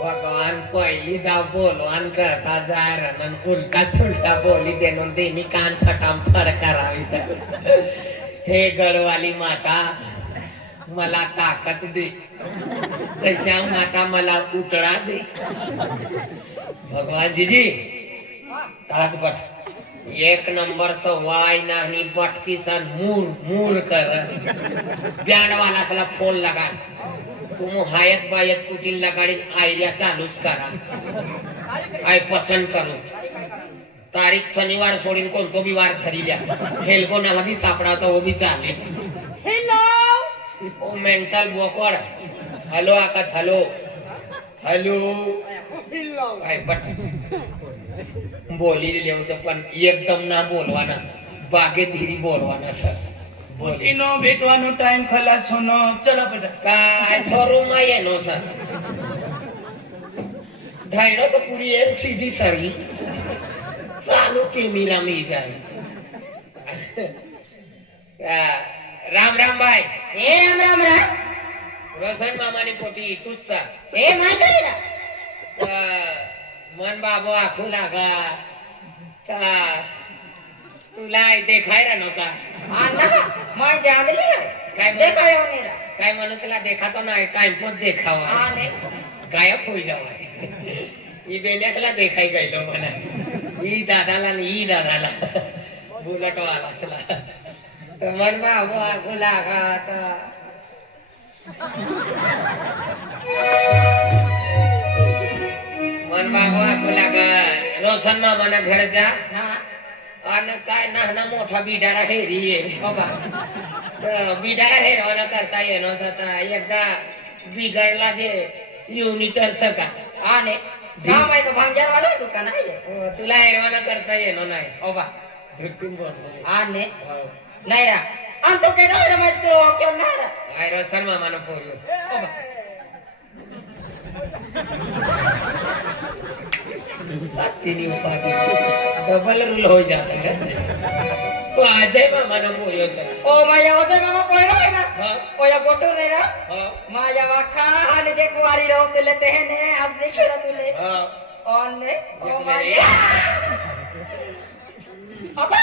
भगवान पहिली दाव बोलवान करता जाय रनन उलटा सुलटा बोली देणून देणी कान फटाफट करावी हे गडवाली माता मला ताकद दे तशा माता मला उतळा दे भगवान जीजी ताज बट एक नंबर वाय नाही बटकी सर मूर मूर कर ब्यांड वाला सला फोन लगा तुम हायत बायत कुटिल लगाड़ी आयरिया चालूच करा आय पसंद करू तारीख शनिवार सोडीन कोणतो बी वार ठरल्या हेलगो ना भी सापडा तो वो भी चाले हेलो ओ मेंटल बोकड हॅलो आकाश हॅलो हॅलो काय बट बोली दिले होते पण एकदम ना बोलवाना बागे धीरी बोलवाना सर इनो भेटवानो टाइम खलास होनो चलो बेटा काय शोरूम आहे नो सर ढाईनो तो पूरी एक सीधी सरी चालू के मीरा मी जाए राम राम भाई ए राम राम राम रोशन मामानी पोटी तूच सर ए माहिती मन बाबू आखू लागा का तुला देखाय रा नव्हता मैं जादली काय देखा हो मेरा काय म्हणून तुला देखातो नाही टाइमपोच देखावा आने गायब होई जावा ही बेल्याला देखाय गेलो मला ही दादाला बुलट वाला असला तर मन बाबू आखू लागा आता मन बाबू आखू लागा रोशन मामाना घर जा आणि काय नाना मोठा बिडारा हेरी बाबा बिडारा हेरवाना करता येणं आता एकदा बिघडला जे युनिटर सका आने काम आहे तो भांग्यार वाला दुकान आहे तुला हेरवाना करता येणं नाही बाबा भेटून बोल आने नाही रा आम तो काय रे मित्र केम नाही रा काय रोशन मामानं पोरियो बाबा तीन उपाधी डबल रूल हो जाता है तो अजय मामानं पोरियो सर ओ माया होते मामा पोयरो है ना हां ओ या फोटो रे रा हां माया वाखा आणि देखो वारी रहो तुले तेने आज देखो रा तुले हां ओने ओ माया अबा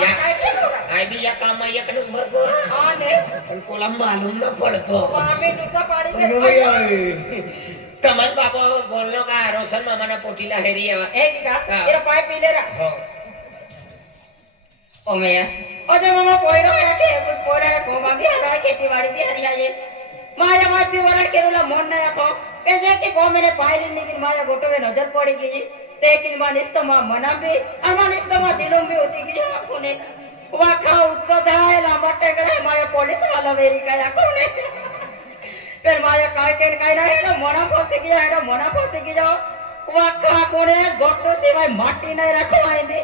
या काय केलं काय बी या काम एक नंबर को आने पण कोला मालूम न पडतो आम्ही नुचा पाडी दे कमल बाबा बोललो का रोशन मामाना पोटीला हेरी ए दिका तेरा पाइप पीले रा हो ओ मैया अजय मामा पोयरो है के कुछ पोरा है कोमा भी आ खेती बाड़ी भी हरिया ये माया बात भी वरड केरुला मन नया तो ए जे के को मैंने पाइली लेकिन माया गोटो में नजर पड़ी गई लेकिन मान इस्तमा मना भी अमान इस्तमा दिलों में होती गई आंखों ने वाखा उच्च जाए लामटे गए माया पुलिस वाला वेरी गया कोने फिर माया काय ना है ना मना पोस्ते की जाओ वाखा कोने गोटो से भाई माटी नहीं रखो आईने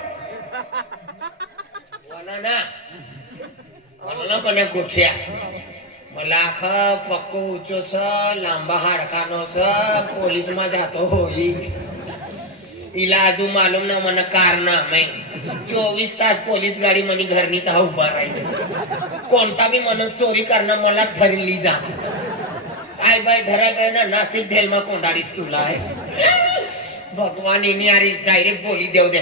मला कोण्या गोठ्या मला पक्को उच्चो स लांबा हाडकानो स पोलीस मा जातो होई इला अजून मालूम ना मन कारनामे 24 तास पोलीस गाडी मनी घरनी ता उभा राहील कोणता बी मन चोरी करणं मला धरली जा काय बाय धरा गए ना नासिक धेलमा कोंडाडीच तुला आहे भगवान इनी आरी डायरेक्ट बोली देव दे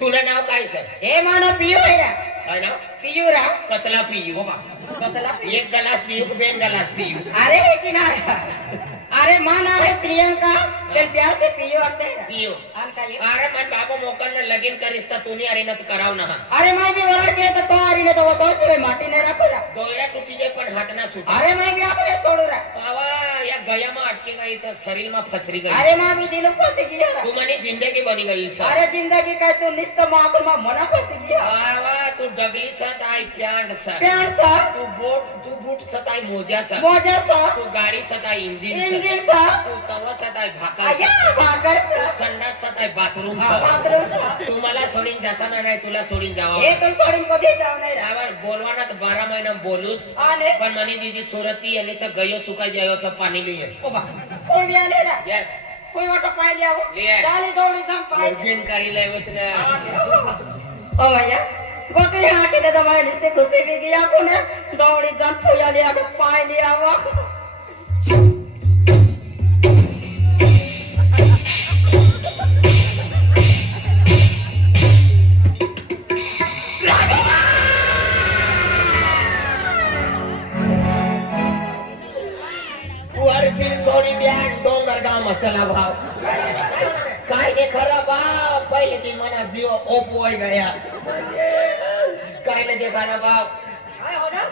तुला नाव काय सर हे मानो पियो है रा काय नाव पियो रा कतला पियू बाबा कतला एक गलास पियू बेन गलास पियू अरे किनारे अरे माना है प्रियंका तेल प्यार से पियो आते हैं पियो आन का ये अरे मन बाबा मोकल न लगीन करिस्ता तूनी अरे न कराव ना अरे मैं भी वरड के तो तुम्हारी ने तो वो तो से माटी ने रखो रा डोळ्या टुटी जे पण हात ना सुट अरे मैं भी आपने छोड़ू रा बाबा या गया में अटके गई सर शरीर में फसरी गई अरे मैं भी दिल को से किया रा तू मनी जिंदगी बनी गई सर अरे जिंदगी का तू निस्त माकुल मा मना को से किया बाबा तू डगली सत आई प्यांड सर प्यार सा तू बूट सत आई मोजा सर मोजा सा तू गाड़ी सत आई इंजिन सा तू तवा सत आई भाकर अया भाकर सा संडास सत आई बाथरूम बाथरूम सा तू मला सोडीन जाता नाही तुला सोडीन जावा ए तू सोडीन कधी जाऊ नाही रा आवाज बोलवाना तो 12 महीना बोलूच आने पण मनी दीदी सुरती आणि तर गयो सुका जायो सब पानी लिए ओ बा कोई भी आने रा यस कोई वाटो पाई लिया वो लिए डाली दौड़ी दम पाई लर्जिन करी ले उतने ओ भैया गोटे आके दे दमाय निस्ते खुशी भी गया कोने दौड़ी जन पोया लिया के पाई लिया वो ब्यान डोंगरगाव चला भाव काय नाही खरं भाव पहिले ती मना जीव ओपवाय गया काय नाही देखाना भाव काय हो ना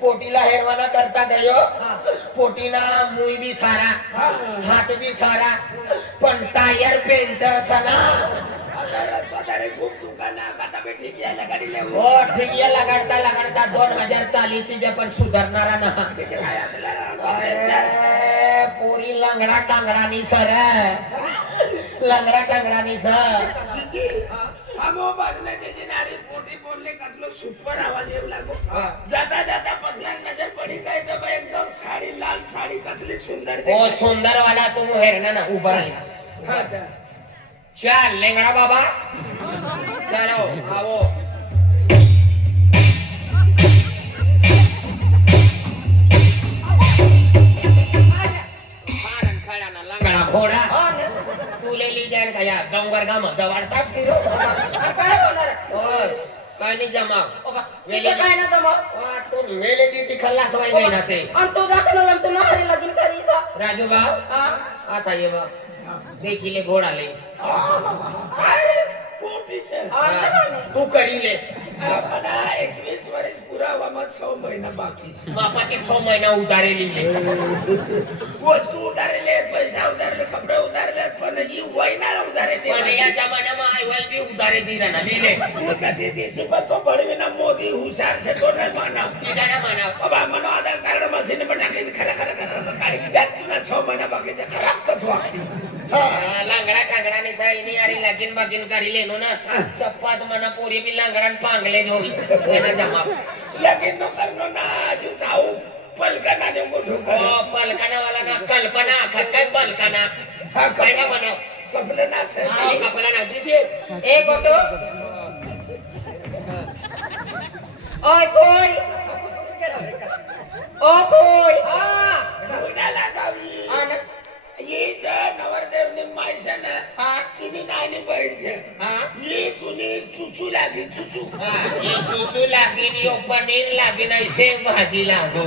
पोटीला हेरवाना करता गयो पोटीना मुई बी सारा हात बी सारा पण टायर पेंचर सना हो ठीक आहे लगाडता 2040 पण सुधारणारा ना पोरी लंगडा टांगडानी सर लंगडा टांगडानी सर सुपर आवाज येऊ लागो जाता जाता पतला नजर पड़ी काय तर एकदम साडी लाल साडी कसली सुंदर ओ सुंदर वाला तुम हेरना ना उभा राहिला चल लेंगड़ा बाबा चलो आओ लंगड़ा घोड़ा तू ले ली जाए का यार डोंगरगाव दवाडता काय होणार काय नाही जमा वेले काय ना जमा तू मेले ती खल्लास वाई नाही ना ते आणि तू दाखवलं तू ना हरी लगीन करीचा राजू भाव आता ये बा देखिले घोड़ा ले तू करी ले 21 वर्ष पूरा हुआ 100 महीना बाकी बापा के 100 महीना उतारे ली ले वस्तू उतारे ले पैसा उतारे ले कपडे उतारे ले पण ही वैना उतारे दे पण या जमान्याમાં આઈવલ બી ઉતારે દીધા ના લીલે वो कधी देशी पर तो बड़े ना मोदी हुशार से तो नहीं माना સીધા ના માનવ अब मनो आधार कार्ड मशीन में टाके खरा खरा खरा काढी त्यात पुन्हा 6 महिना बाकी ते खराब तो लांगडा टांगडा ની થાય ની આરી લગીન બગીન કરી લેનો ના ચપ્પાત મના પોરી બી લાંગડા પાંગલે જોઈ એના જમા लेकिन नो करनो ना जुताऊ पलकना दे को ठोकर ओ पलकाना वाला ना कल्पना खटकाय पलकाना काय ना बनाव कपलना से कपला ना दीदी ए गोटो ओय कोई ओ कोई उन्हा लगावी आना ये सर नवरदेव ने मायसन हां तिनी नानी बहिण हां ये तुनी चुचू लागी चुचू ये चूचू लागीन यो पनीर लागीन ऐसे भाजी लागो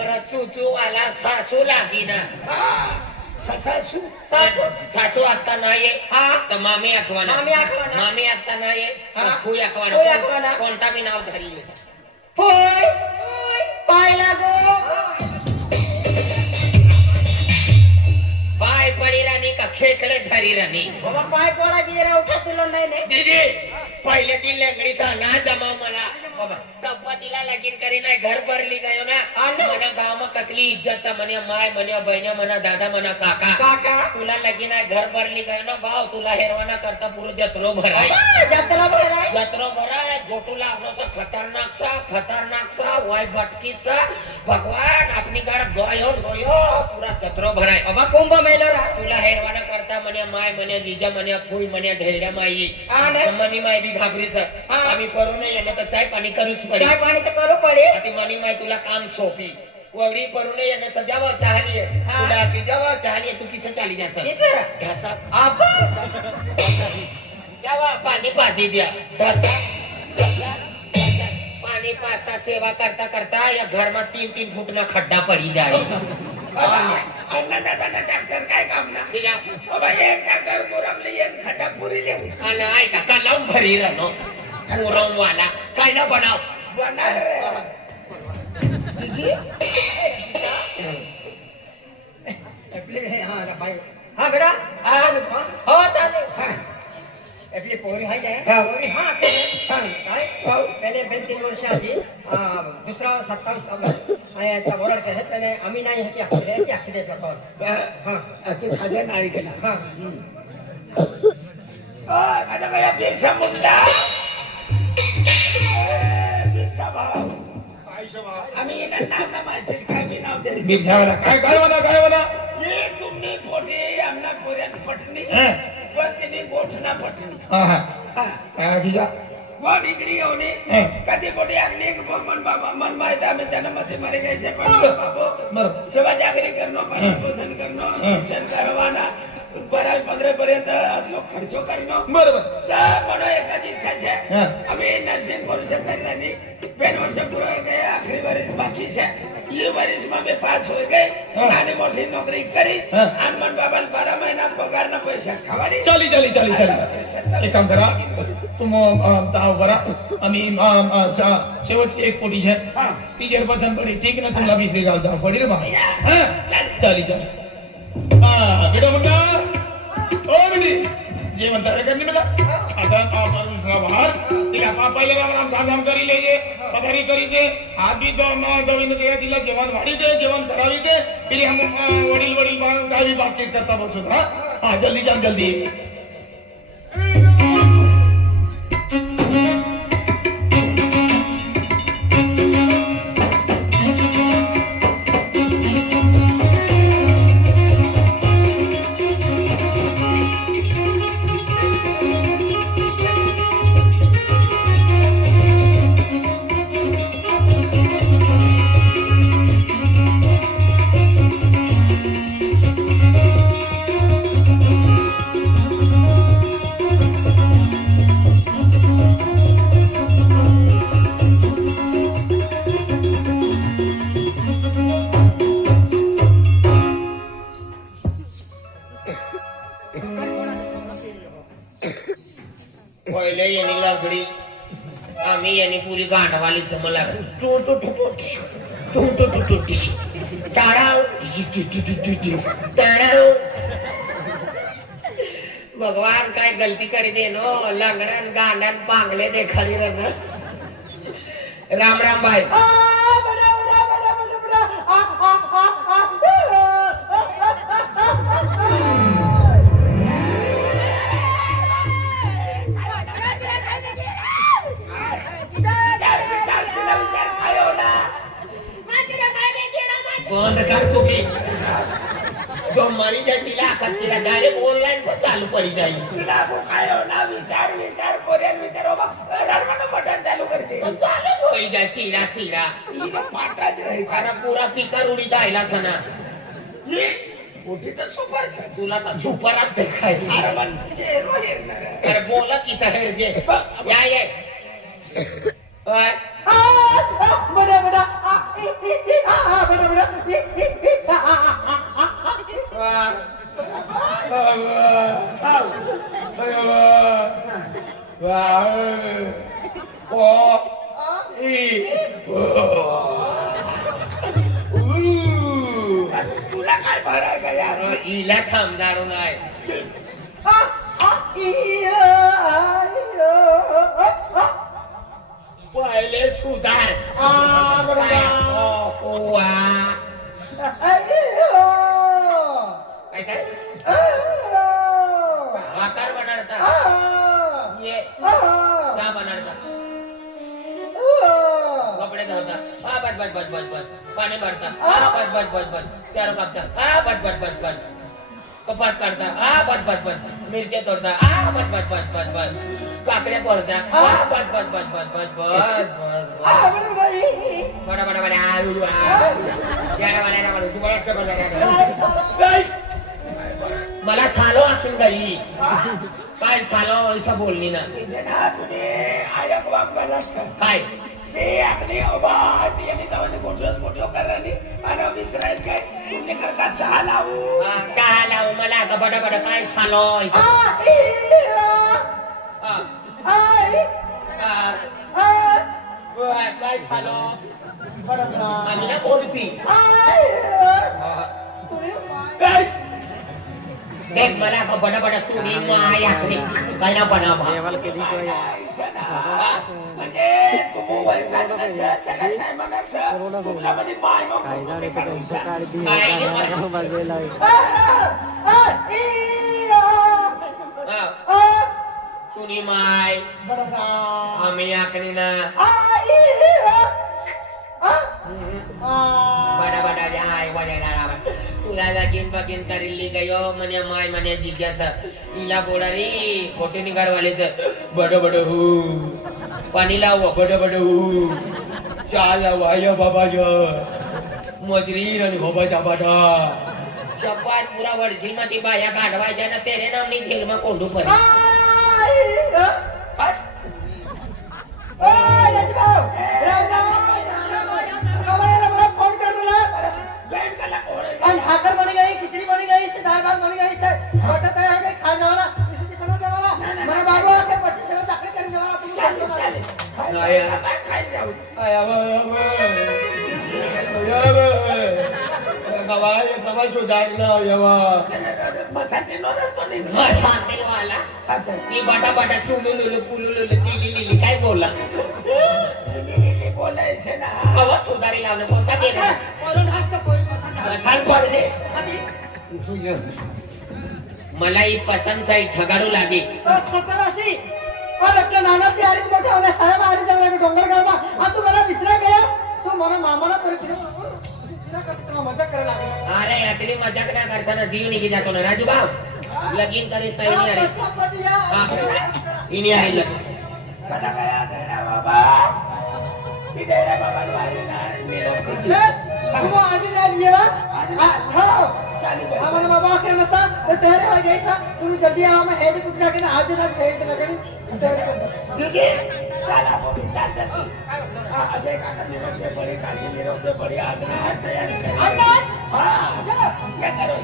और चूचू वाला सासू लागीना सासू सासू आता नाही हा तर मामी आठवणा मामी आता नाही फुई आठवणा कोणता बी नाव धरी फोय पाय लागो पाय पडी राणी का खेकडे धरी राणी बाबा पाय पोरा गिरा उठा तुला नाही नाही दीदी पहिले ती लंगडी सांगा जमा मला बाबा चपातीला लगीन करी नाही घर भरली गयो ना मना गाव कतली इज्जत मने माय मने बहिण मना दादा मना काका काका तुला लगीन आहे घर भरली गयो ना भाव तुला हेरवाना करता पुरो जत्रो भराय जत्रा भराय गोटूला आपला खतरनाक सा वाय भटकी सा भगवान अपनी घर गयो पूरा जत्रो भराय बाबा कुंभ मेलो रा तुला हेरवाना करता मने माय मने जीजा मने फुई मने ढेड्या माई आने मनी माय बी घाबरी सर आम्ही करू नाही येणं तर चाय पाणी करूच पडे चाय पाणी तर करू पडे ती मनी माय तुला काम सोपी वगडी करू नाही येणं सजावा चाहली तुला की जावा चाहली तू किसे चाली जा सर इधर ढासा आपा जावा पाणी पाजी द्या ढासा पाणी पाजता सेवा करता करता या घर में 3-3 फुट ना खड्डा पड़ी जाए अन्नदाता ट्रॅक्टर काय काम ना बाबा एक ट्रॅक्टर मुरमले एक खड्डा पुरी लेऊ आणि ऐका कलम भरी राहणो मुरम वाला काय ना बनाव बनाड रे हाँ बेटा हो चालेल आपली पोरी हाय काय पोरी हां काय पहिले 2-3 वर्ष आधी दुसरा 27 आयाचा बोर्ड आहे त्याने आम्ही नाही की आखरे हां ते खाजे नाही केला हां आता काय बिरसा मुंडा बिरसा भाऊ आम्ही येणार नाव ना माहिती काय मी नाव तरी बिरसावाला काय म्हणा ये तुम्ही पोटे आमना पोऱ्यात पटणी पण तिने गोठना पटणी ठीक आहे गोठ इकडे घेऊन कधी पोटे अगदी मन बाबा मन माहिती आम्ही जन्ममध्ये मरे गए पण बाबा सेवा जागरी करणं पालन पोषण करणं शिक्षण करवाना 12 15 पर्यंत आदलो खर्च करणं बरोबर तर म्हणून एखादी इच्छा છે હા. અમે નર્સિંગ કોર્સ કરવાની 2 વર્ષ પૂરા ગઈ આખરી વર્ષ બાકી છે એ વર્ષમાં મેં પાસ હોઈ ગઈ હા. નાની મોટી નોકરી કરી હા. હનુમાન બાબાને 12 મહિના પગારના પૈસા ખાવાની चाली चाली चाली चाली एक काम करा तुम बरा आम्ही शेवटची एक पोटी आहे हा. ती जर पसंत पडली ठीक ना तुला विसरी गाव जाऊ पडेल बा हा चाली चाली हा बेटा म्हणता ओ बेटी जे म्हणता रे करणे बेटा आता आपण बाहर तिला पहिले राम राम કરી લેજે પગારી કરી દે આજી તો ગોવિંદ કે तिला जेवण वाढी दे जेवण करावी दे फिर हम वडील वडील गावी बाकी करता बसू हा हा जल्दी जाम जल्दी पहिले यांनी लागडी आम्ही यांनी पुरी गांडवाली मला भगवान काय गलती करी दे नो लंगड़न गांडन पांगले दे खाली रहना राम राम भाई बंद कर तुम्ही जो मरी जाए तिला कच्चीला डायरेक्ट ऑनलाइन पर चालू पड़ी जाई तुला खायो ना विचार कोरियन विचारो बा रडमण बटन चालू करते तो चालू होई जाए चीरा चीरा ईने पाटाच रही अरे पूरा पिकर उड़ी जायला सना ये मोठी तर सुपर છે तुला तर सुपरात देखाय अरे पण ते रोहिर अरे बोला की हेड जे या ये ओय बडा बडा बडा बडा तुला काय भरा गया इला समजारो नाही पहिले सुधार काय काय आकार बनाडता ये का बनाडता कपडे धुता हा बस बस बस बस बस पाणी भरता हा बस बस बस बस चार कापता हा बस बस बस बस कपास काढता हा बस बस बस मिरच्या तोडता हा बस बस बस बस बस काकड्या फोडता हा बस बस बस बस बस बस बस बस बडा बडा बडा आलू याडा वाला वाला तुम्हाला समजलं मला सालो असून गई काय सालो ऐसा बोलनी ना ना तुने आयक वाप करलास काय ते आपने ओबा ती यांनी तवाने मोठो कररानी आणि विसरायच काय तुमने करता चहा लावू चहा लावू मला का बडा बडा काय सालो काय सालो आम्ही ना बोलती देख मला का बडा बडा तू नी माया काय ना बना म्हणजे तू काय म्हणायचं तुला म्हणजे माय तू नी माय आम्ही आखणी ना बडा बडा जाय वडेला तुला लगीन बगीन करिली गयो म्हणे माय म्हणे जिज्ञासा इला बोला रे खोटे निगारवालेच बड बड हू पाणी लाव बड बड हू चहा लाव आय बाबा य मजरी आणि बाबा जाबाडा शपथ पुरा वडशील मध्ये बाया गाढवायच्या ना तेरे नामनी जेलमा कोंडू पडे फोन कर भाकर बनी गई, खिचड़ी बनी गई, दाल भात बनी गई, छोटा तैयार हो गई, खा जाओला, किसी समझ जाओला, मेरा बाबू आके पट्टी से चाकरी कर जाओला, बाबा सुधारला यावा वाला मी बटा बटा चुलू पुलू चिली काय बोला बोलायचे ना बाबा सुधारी लावलं कोणता ते मला ही पसंत आहे ठगारू लागे नाना तयारी मोठ्या होण्या साहेब आले जाऊ डोंगर गावमा तू मला विसरा गया तू मला मामाला मजा करायला लागला अरे यातली मजाक नाही करताना जीव निघी जातो ना राजू भाऊ लगीन करे सही अरे इनी आहे लगीन बाबा हमारे बाबा के नसा तो तेरे हो जैसा तू जल्दी आ मैं हेड कुछ जाके आज ना हेड लगनी तुझे साला वो विचार करती अजय काका निरोधे पड़े काकी निरोधे पड़े आगना तैयारी कर हां क्या करो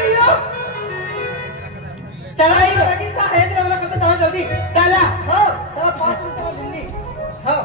पियो चला ये लड़की सा हेड वाला करते जाओ जल्दी चला हो चलो 5 मिनट में जल्दी हो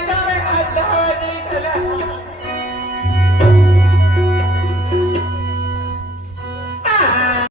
जायचं आज 10 वाजे